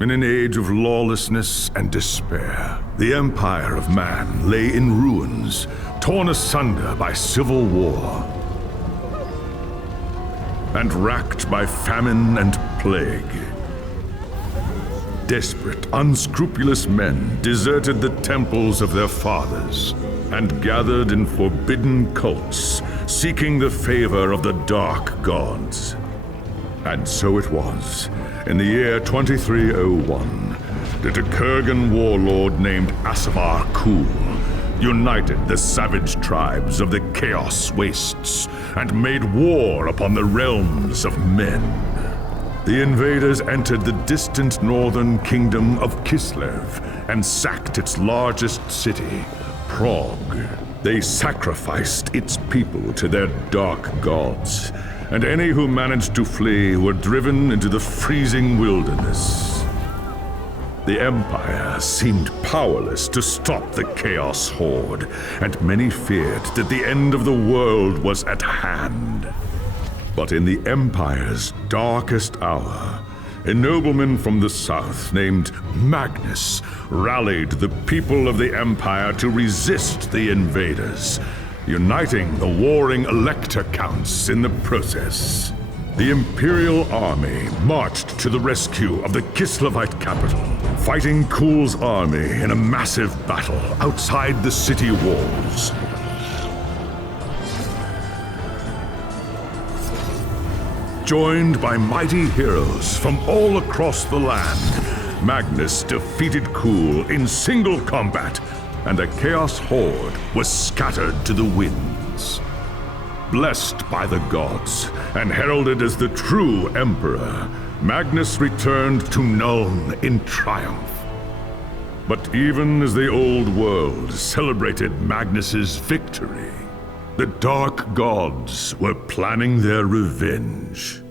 In an age of lawlessness and despair, the empire of man lay in ruins, torn asunder by civil war, and racked by famine and plague. Desperate, unscrupulous men deserted the temples of their fathers and gathered in forbidden cults, seeking the favor of the dark gods. And so it was, in the year 2301, that a Kurgan warlord named Asavar Kul united the savage tribes of the Chaos Wastes and made war upon the realms of men. The invaders entered the distant northern kingdom of Kislev and sacked its largest city, Prague. They sacrificed its people to their dark gods, and any who managed to flee were driven into the freezing wilderness. The Empire seemed powerless to stop the Chaos Horde, and many feared that the end of the world was at hand. But in the Empire's darkest hour, a nobleman from the south named Magnus rallied the people of the Empire to resist the invaders, uniting the warring Elector Counts in the process. The Imperial Army marched to the rescue of the Kislevite capital, fighting Kul's army in a massive battle outside the city walls. Joined by mighty heroes from all across the land, Magnus defeated Kul in single combat, and the Chaos Horde was scattered to the winds. Blessed by the gods and heralded as the true Emperor, Magnus returned to Nuln in triumph. But even as the old world celebrated Magnus's victory, the dark gods were planning their revenge.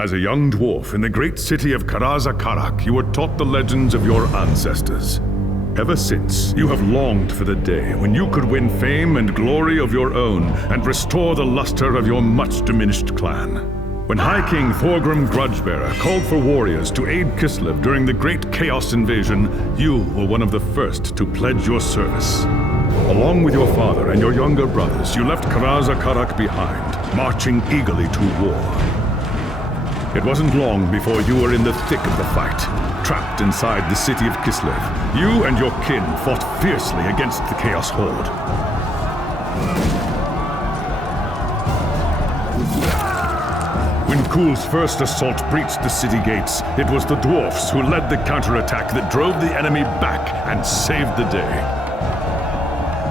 As a young dwarf in the great city of Karazakarak, you were taught the legends of your ancestors. Ever since, you have longed for the day when you could win fame and glory of your own and restore the luster of your much-diminished clan. When High King Thorgrim Grudgebearer called for warriors to aid Kislev during the Great Chaos Invasion, you were one of the first to pledge your service. Along with your father and your younger brothers, you left Karazakarak behind, marching eagerly to war. It wasn't long before you were in the thick of the fight, trapped inside the city of Kislev. You and your kin fought fiercely against the Chaos Horde. When Kul's first assault breached the city gates, it was the dwarfs who led the counterattack that drove the enemy back and saved the day.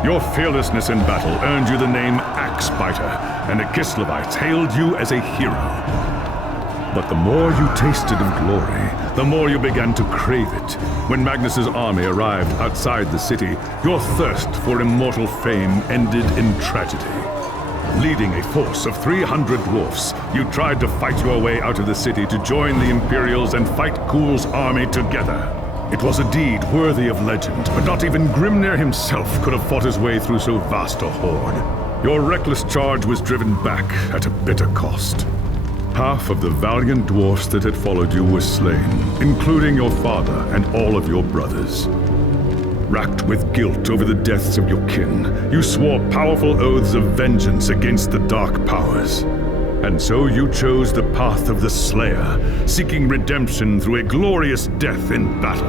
Your fearlessness in battle earned you the name Axebiter, and the Kislevites hailed you as a hero. But the more you tasted of glory, the more you began to crave it. When Magnus's army arrived outside the city, your thirst for immortal fame ended in tragedy. Leading a force of 300 dwarfs, you tried to fight your way out of the city to join the Imperials and fight Kul's army together. It was a deed worthy of legend, but not even Grimnir himself could have fought his way through so vast a horde. Your reckless charge was driven back at a bitter cost. Half of the valiant dwarfs that had followed you were slain, including your father and all of your brothers. Racked with guilt over the deaths of your kin, you swore powerful oaths of vengeance against the dark powers. And so you chose the path of the Slayer, seeking redemption through a glorious death in battle.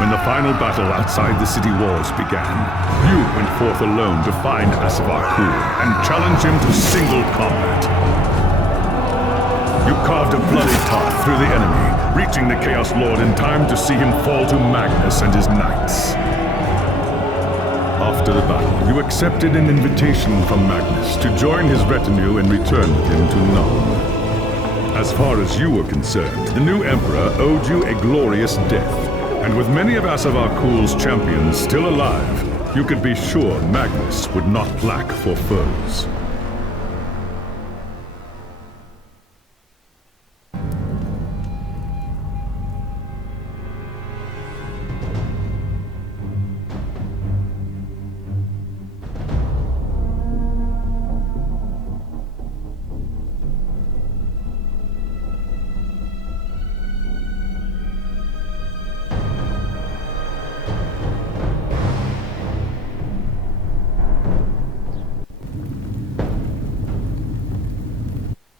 When the final battle outside the city walls began, you went forth alone to find Asavar Kul and challenge him to single combat. You carved a bloody path through the enemy, reaching the Chaos Lord in time to see him fall to Magnus and his knights. After the battle, you accepted an invitation from Magnus to join his retinue and return with him to Nuln. As far as you were concerned, the new Emperor owed you a glorious death. And with many of Asavar Kul's champions still alive, you could be sure Magnus would not lack for foes.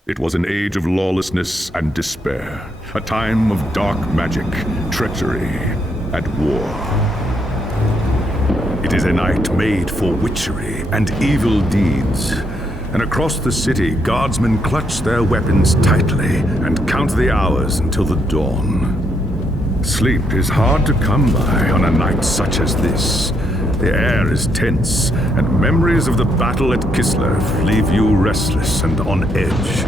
It was an age of lawlessness and despair, a time of dark magic, treachery, and war. It is a night made for witchery and evil deeds, and across the city, guardsmen clutch their weapons tightly and count the hours until the dawn. Sleep is hard to come by on a night such as this. The air is tense, and memories of the battle at Kislev leave you restless and on edge.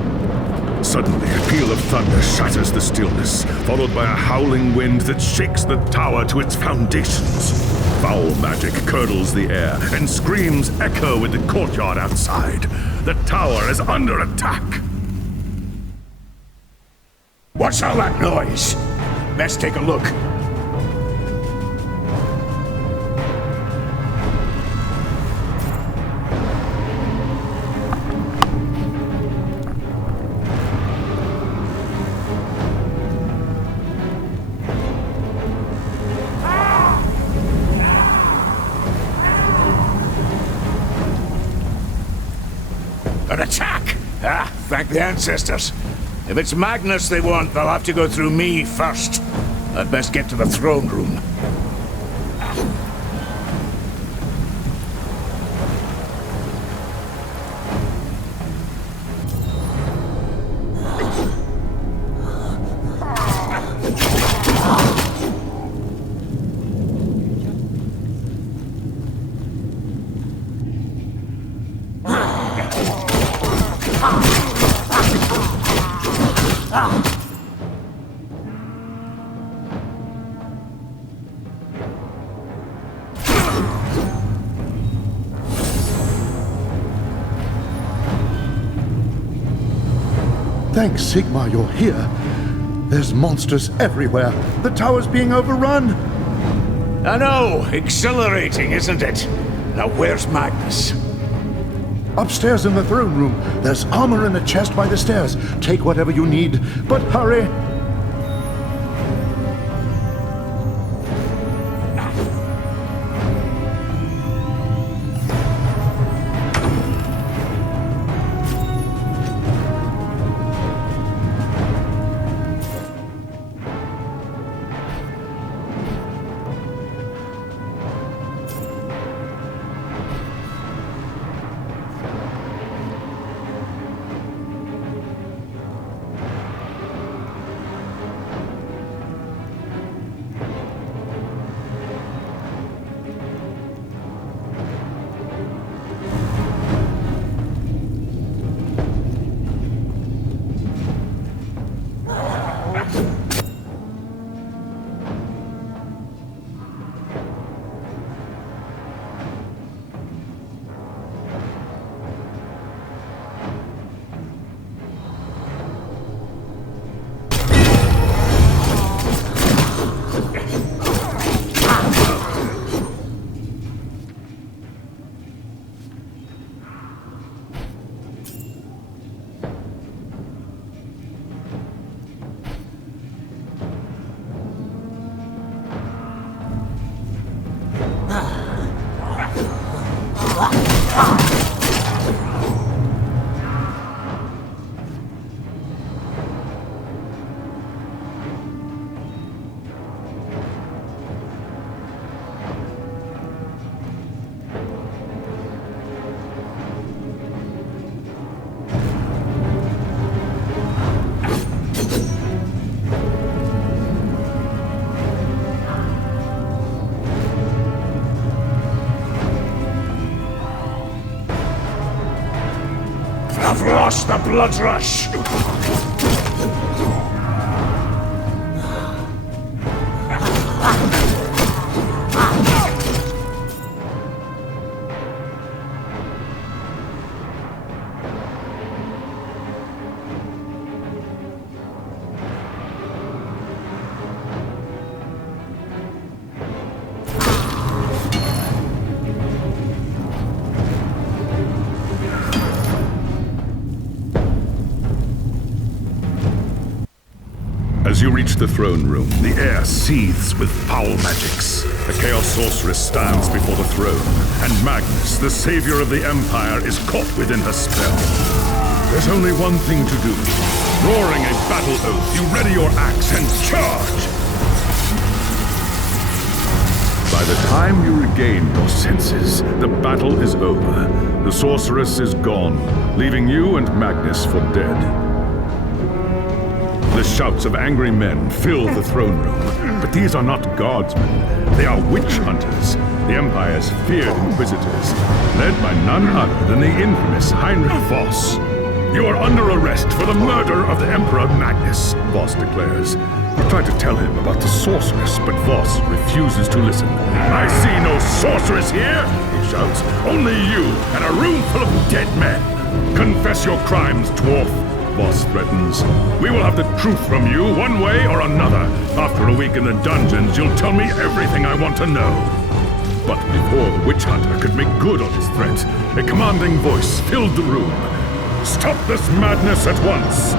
Suddenly, a peal of thunder shatters the stillness, followed by a howling wind that shakes the tower to its foundations. Foul magic curdles the air, and screams echo in the courtyard outside. The tower is under attack! What's all that noise? Let's take a look. An attack! Ah, thank the ancestors. If it's Magnus they want, they'll have to go through me first. I'd best get to the throne room. Thanks, Sigmar, you're here. There's monsters everywhere. The tower's being overrun. I know, exhilarating, isn't it? Now where's Magnus? Upstairs in the throne room. There's armor in a chest by the stairs. Take whatever you need, but hurry. lost the blood rush! As you reach the throne room, the air seethes with foul magics. The Chaos Sorceress stands before the throne, and Magnus, the savior of the Empire, is caught within her spell. There's only one thing to do. Roaring a battle oath, you ready your axe and charge! By the time you regain your senses, the battle is over. The Sorceress is gone, leaving you and Magnus for dead. The shouts of angry men fill the throne room, but these are not guardsmen. They are witch hunters, the Empire's feared inquisitors, led by none other than the infamous Heinrich Voss. You are under arrest for the murder of the Emperor Magnus, Voss declares. You try to tell him about the sorceress, but Voss refuses to listen. I see no sorceress here, he shouts. Only you and a room full of dead men. Confess your crimes, dwarf, Voss threatens. We will have the truth from you one way or another. After a week in the dungeons, you'll tell me everything I want to know. But before the witch hunter could make good on his threat, a commanding voice filled the room. Stop this madness at once!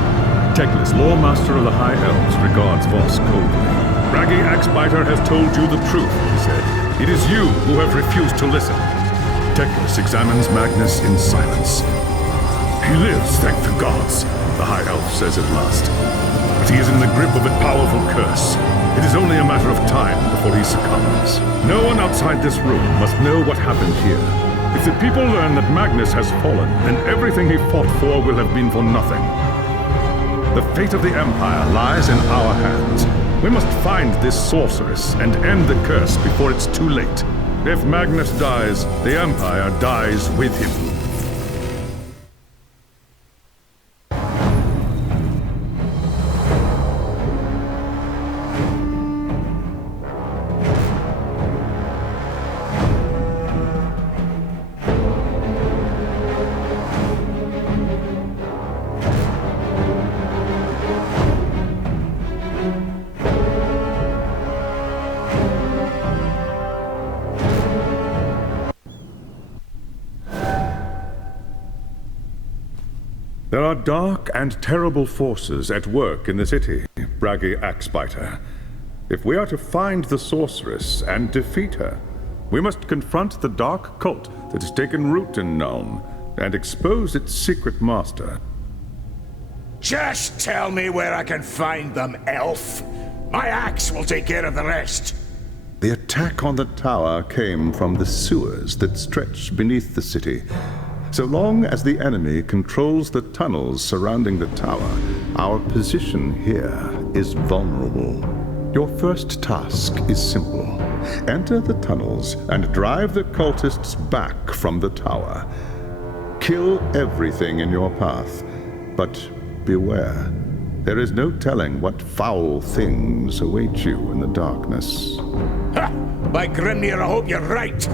Teclis, Loremaster of the High Elves, regards Voss coldly. Raggy Axebiter has told you the truth, he said. It is you who have refused to listen. Teclis examines Magnus in silence. He lives, thank the gods, the High Elf says at last. But he is in the grip of a powerful curse. It is only a matter of time before he succumbs. No one outside this room must know what happened here. If the people learn that Magnus has fallen, then everything he fought for will have been for nothing. The fate of the Empire lies in our hands. We must find this sorceress and end the curse before it's too late. If Magnus dies, the Empire dies with him. There are dark and terrible forces at work in the city, Braggy Axebiter. If we are to find the sorceress and defeat her, we must confront the dark cult that has taken root in Nuln and expose its secret master. Just tell me where I can find them, elf. My axe will take care of the rest. The attack on the tower came from the sewers that stretch beneath the city. So long as the enemy controls the tunnels surrounding the tower, our position here is vulnerable. Your first task is simple. Enter the tunnels and drive the cultists back from the tower. Kill everything in your path, but beware. There is no telling what foul things await you in the darkness. Ha! By Grimnir, I hope you're right!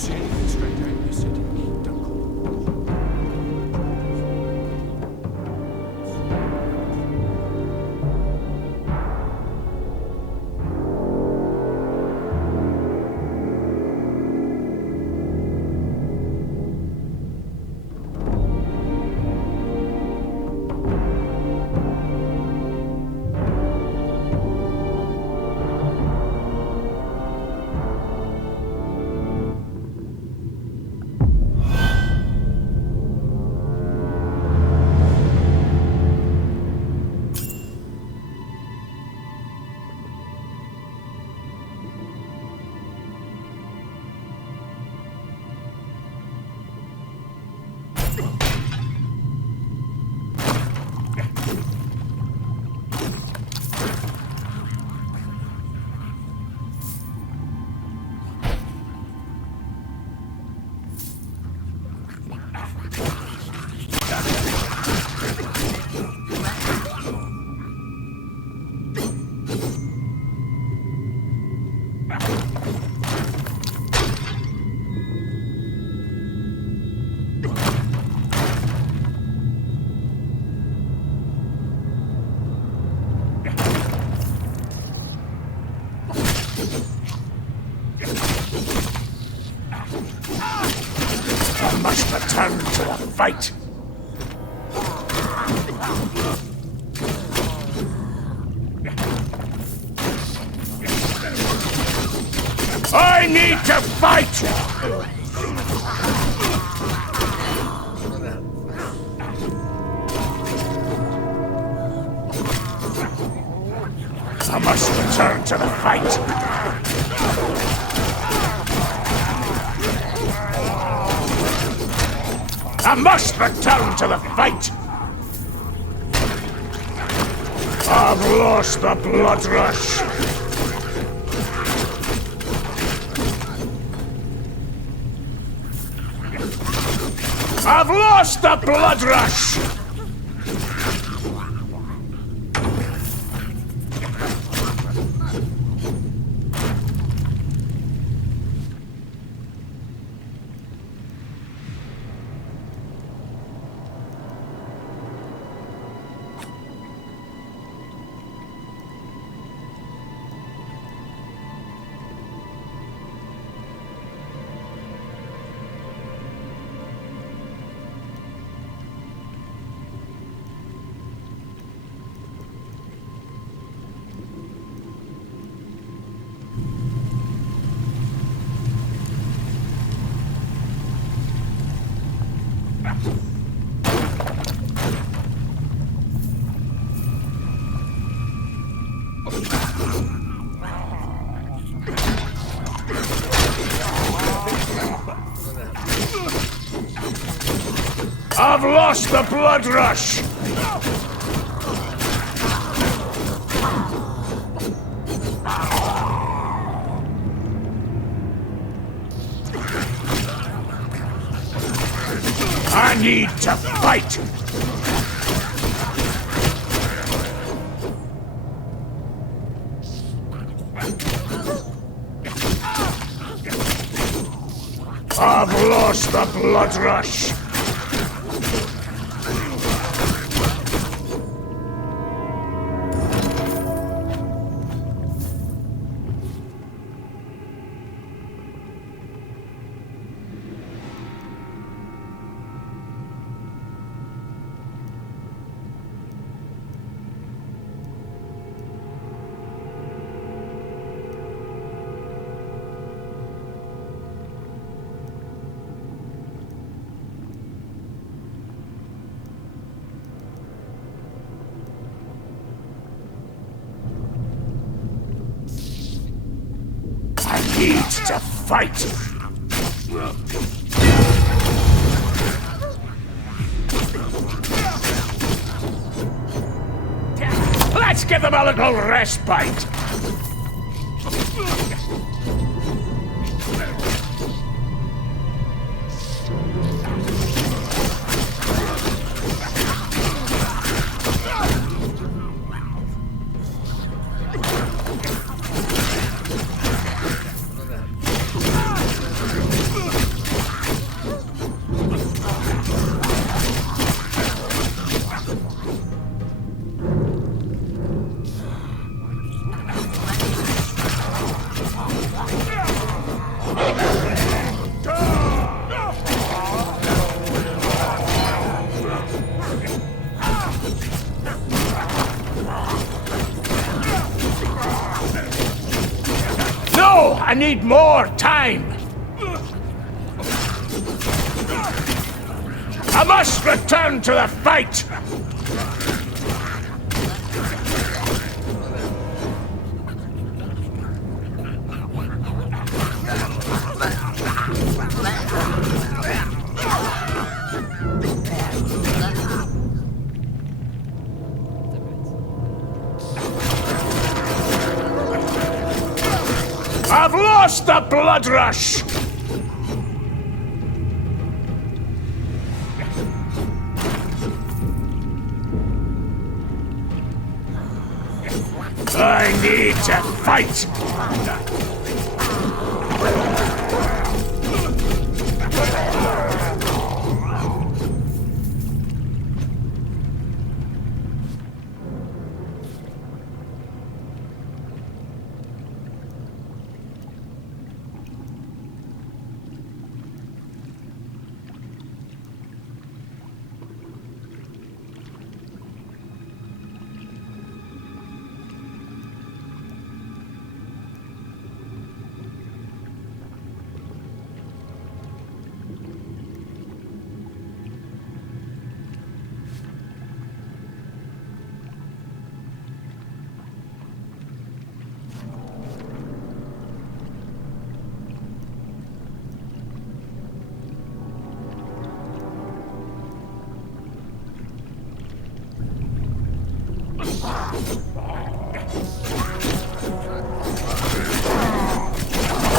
see anything strange out in this city, don't call. I must return to the fight. I need to fight! I must return to the fight. I must return to the fight! I've lost the blood rush! I've lost the blood rush! I've lost the blood rush! I need to fight! I've lost the blood rush! I need to fight! Let's give them a little respite! I need more time! I must return to the fight! I've lost the blood rush! I need to fight!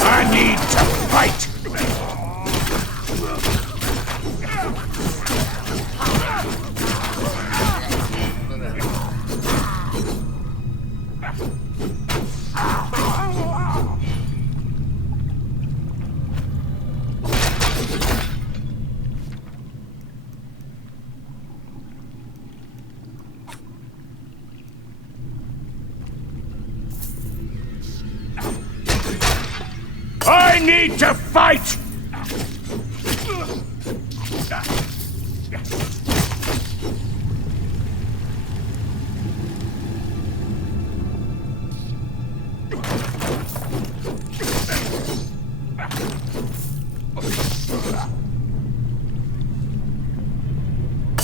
I need to fight! I need to fight!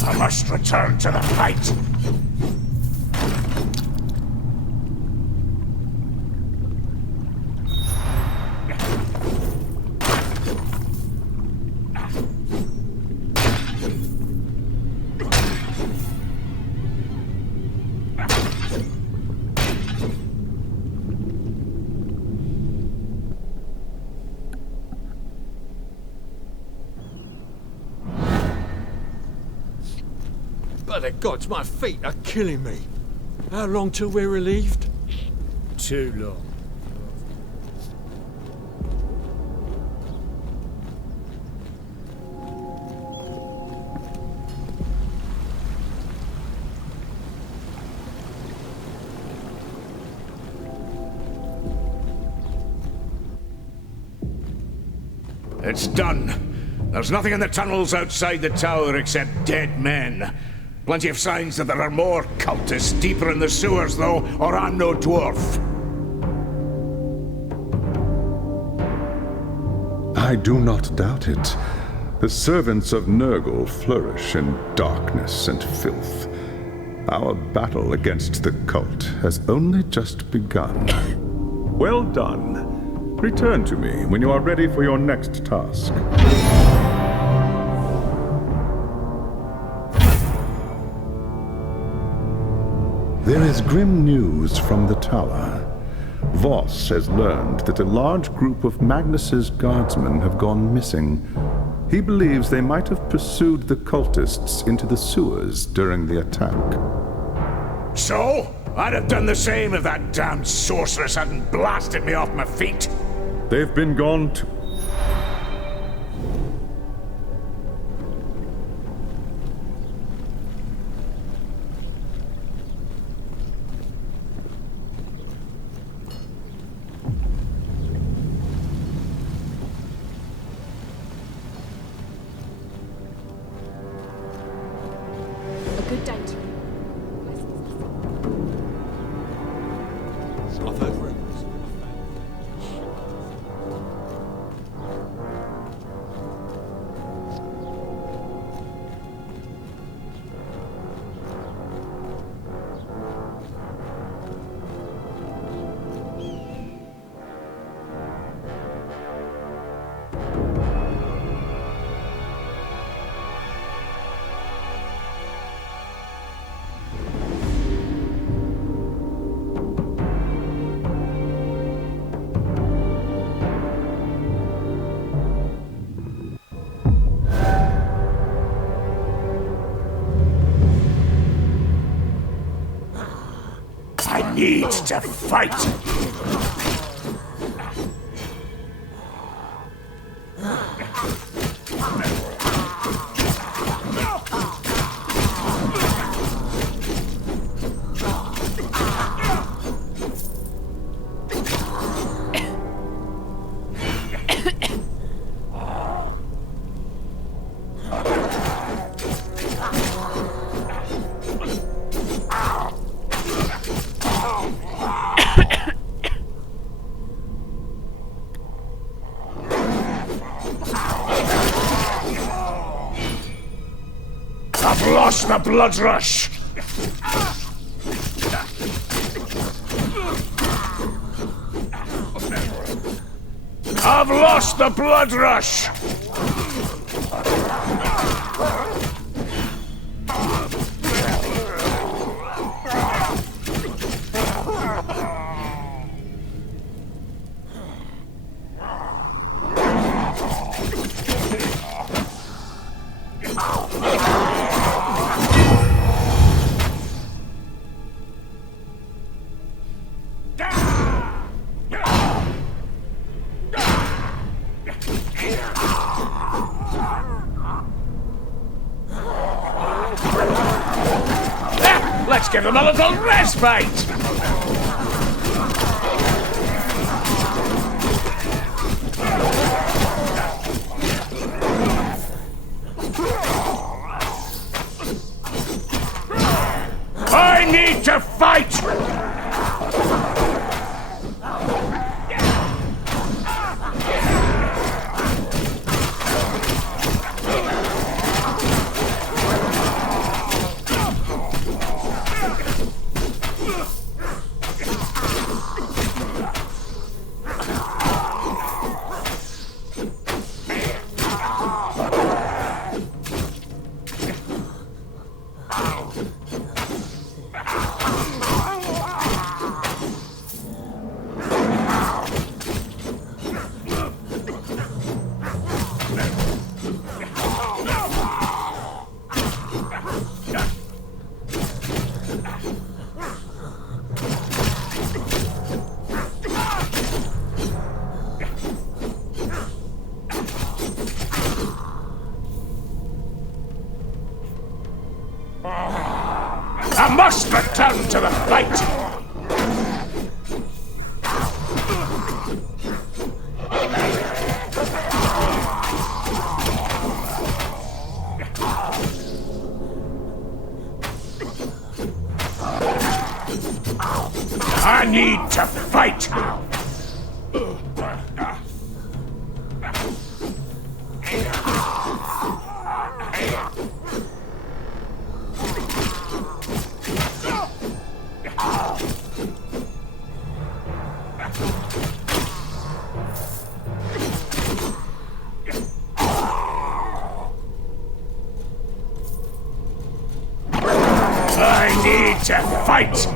I must return to the fight. By the gods, my feet are killing me. How long till we're relieved? Too long. It's done. There's nothing in the tunnels outside the tower except dead men. Plenty of signs that there are more cultists deeper in the sewers, though, or I'm no dwarf. I do not doubt it. The servants of Nurgle flourish in darkness and filth. Our battle against the cult has only just begun. Well done. Return to me when you are ready for your next task. There is grim news from the tower. Voss has learned that a large group of Magnus's guardsmen have gone missing. He believes they might have pursued the cultists into the sewers during the attack. So? I'd have done the same if that damned sorceress hadn't blasted me off my feet. They've been gone too. A good day to you. I've heard rumours. need to fight! I've lost the blood rush! I've lost the blood rush! Let's give them a little respite! I need to fight! I must return to the fight! I need to fight! I need to fight!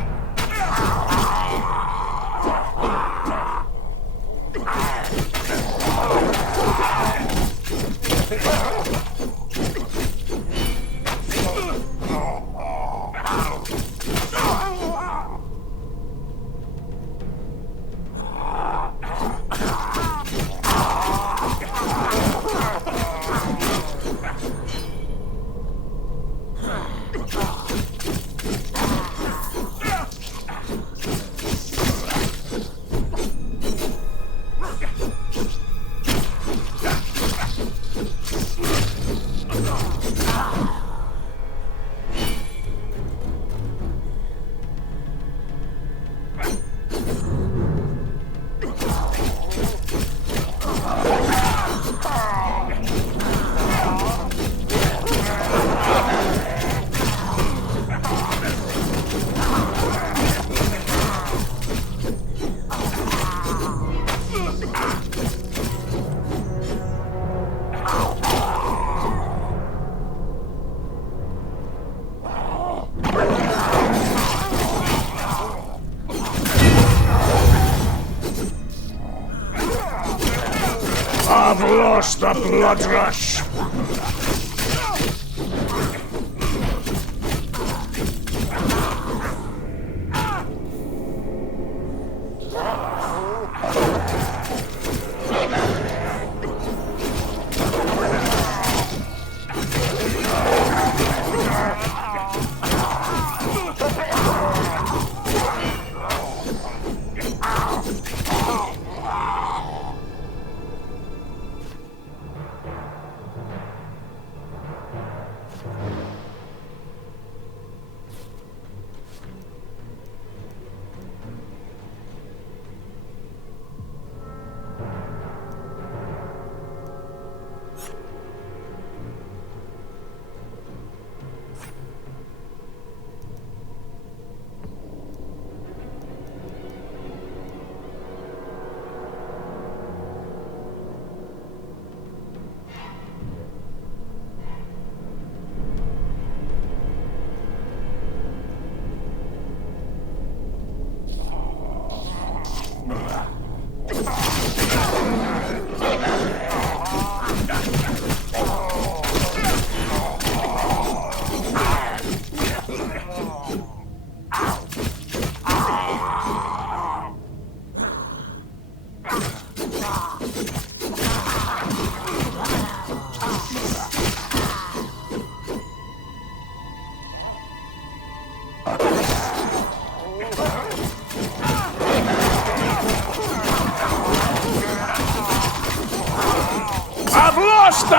I've lost the blood rush!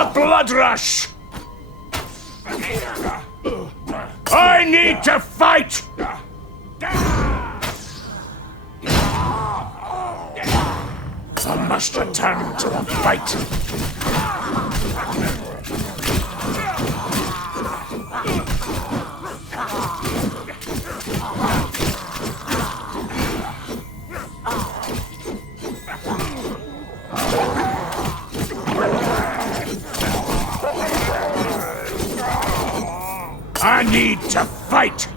The blood rush! I need to fight! I must return to the fight. I need to fight!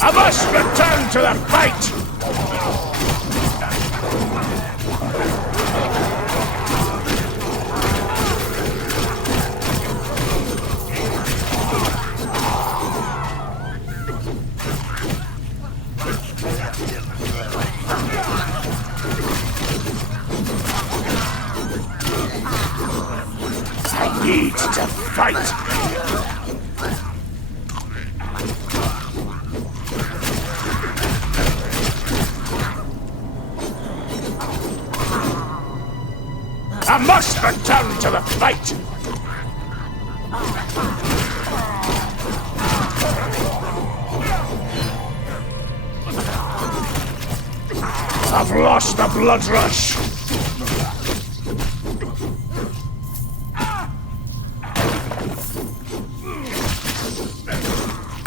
I must return to the fight! I need to fight! I must return to the fight! I've lost the blood rush!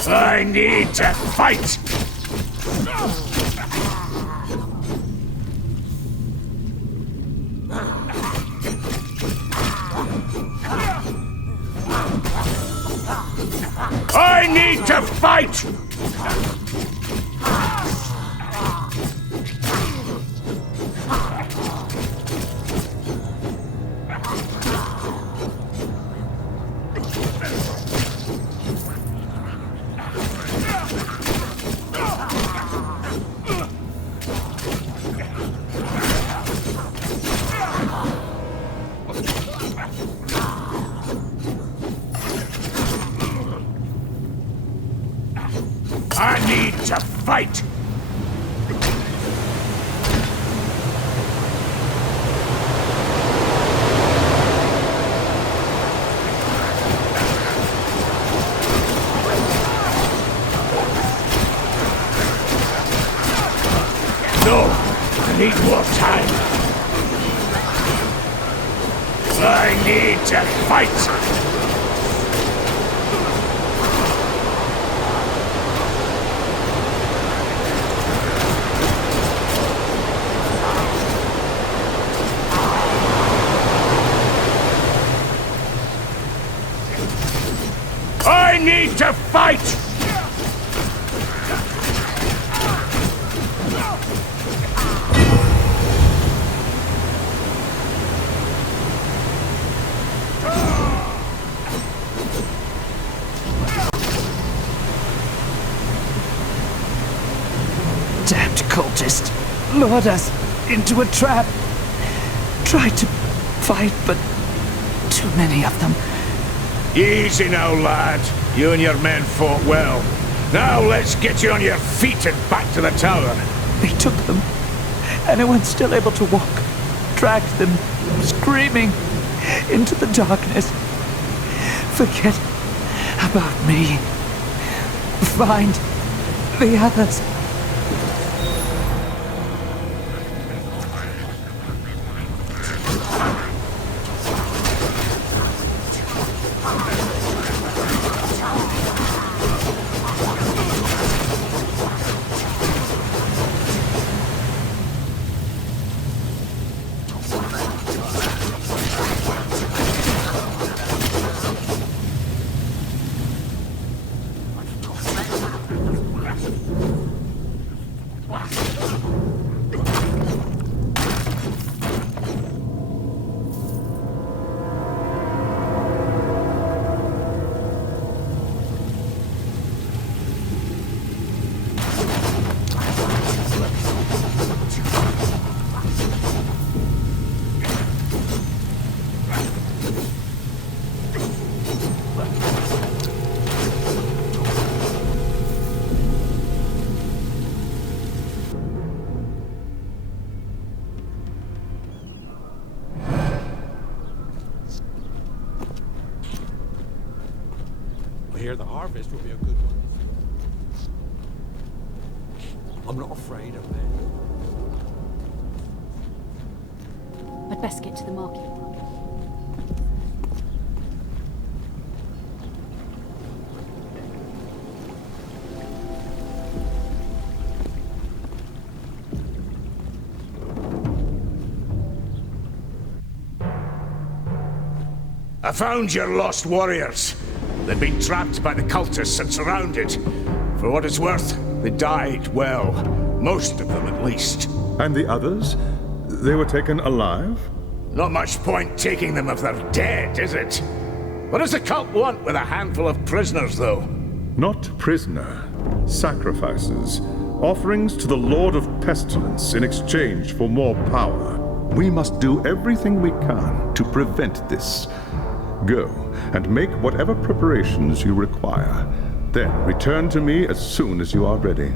I need to fight! I need to fight! I need to fight! No! I need more time! I need to fight! I need to fight! Damned cultist lured us into a trap. Tried to fight, but too many of them. Easy now, lad. You and your men fought well. Now let's get you on your feet and back to the tower. We took them. Anyone still able to walk dragged them, screaming, into the darkness. Forget about me. Find the others. hear the harvest will be a good one. I'm not afraid of men. I'd best get to the market. I found your lost warriors. They'd been trapped by the cultists and surrounded. For what it's worth, they died well. Most of them, at least. And the others? They were taken alive? Not much point taking them if they're dead, is it? What does the cult want with a handful of prisoners, though? Not prisoner. Sacrifices. Offerings to the Lord of Pestilence in exchange for more power. We must do everything we can to prevent this. Go and make whatever preparations you require. Then return to me as soon as you are ready.